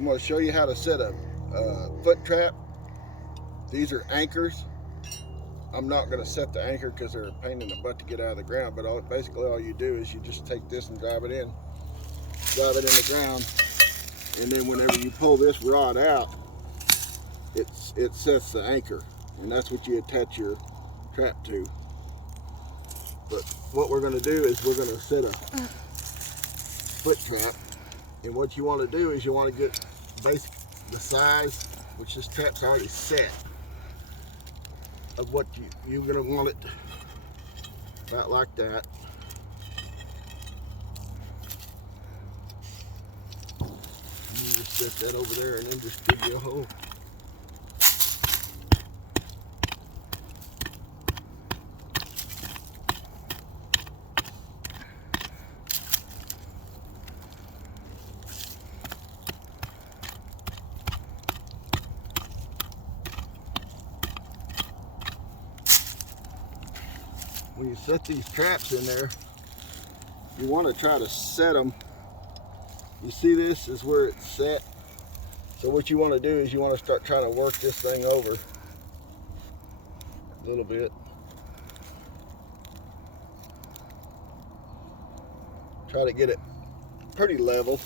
I'm going to show you how to set a foot trap. These are anchors. I'm not going to set the anchor because they're a pain in the butt to get out of the ground, but basically all you do is you just take this and drive it in the ground, and then whenever you pull this rod out, it sets the anchor, and that's what you attach your trap to. But what we're going to do is we're going to set a foot trap, and what you want to do is you want to get the size, which this trap's already set, of what you're going to want it about like that. And you just set that over there and then just dig you a hole. When you set these traps in there, you want to try to set them. You see, this is where it's set. So what you want to do is you want to start trying to work this thing over a little bit. Try to get it pretty level.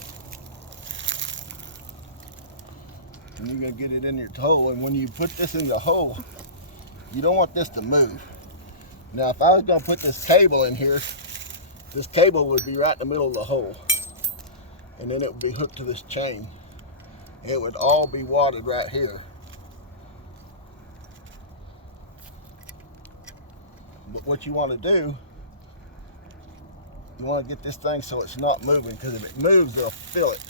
And you're going to get it in your hole. And when you put this in the hole, you don't want this to move. Now, if I was going to put this cable in here, this cable would be right in the middle of the hole. And then it would be hooked to this chain. It would all be wadded right here. But what you want to do, you want to get this thing so it's not moving, because if it moves, it'll fill it.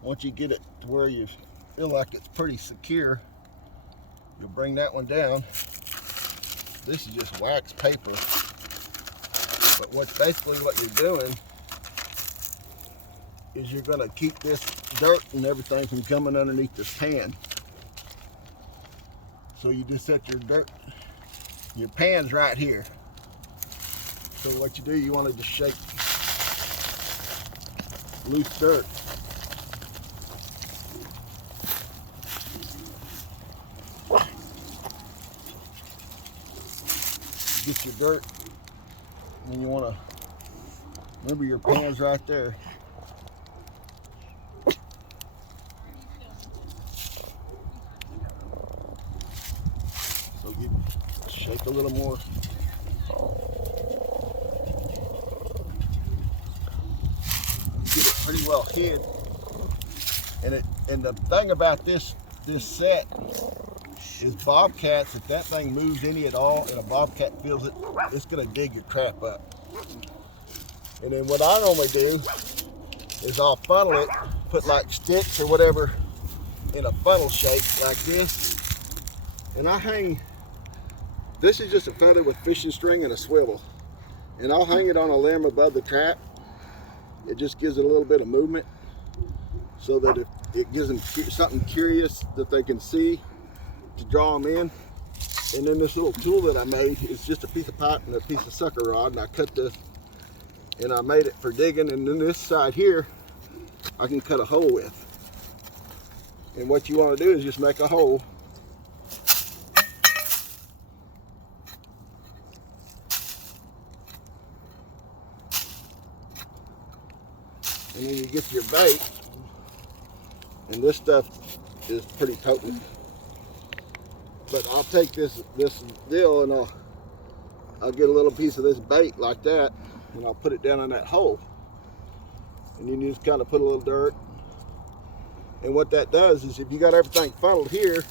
Once you get it to where you feel like it's pretty secure, you'll bring that one down. This is just wax paper. But basically what you're doing is you're going to keep this dirt and everything from coming underneath this pan. So you just set your pan's right here. So what you do, you want to just shake loose dirt. Get your dirt, and you want to remember your pan's right there. So you shake a little more. Get it pretty well hid. And the thing about this set is bobcats, if that thing moves any at all and a bobcat feels it, it's going to dig your trap up. And then what I normally do is I'll funnel it, put like sticks or whatever in a funnel shape like this, and I hang, this is just a feather with fishing string and a swivel, and I'll hang it on a limb above the trap. It just gives it a little bit of movement so that it gives them something curious that they can see to draw them in. And then this little tool that I made is just a piece of pipe and a piece of sucker rod, and I cut this and I made it for digging. And then this side here I can cut a hole with. And what you want to do is just make a hole, and then you get your bait, and this stuff is pretty potent. But I'll take this deal and I'll get a little piece of this bait like that, and I'll put it down in that hole. And you just kind of put a little dirt. And what that does is, if you got everything funneled here,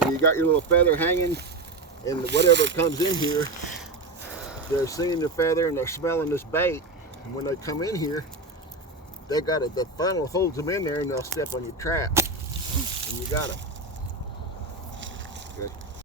and you got your little feather hanging, and whatever comes in here, they're seeing the feather and they're smelling this bait. And when they come in here, they got it, the funnel holds them in there, and they'll step on your trap. And you got them.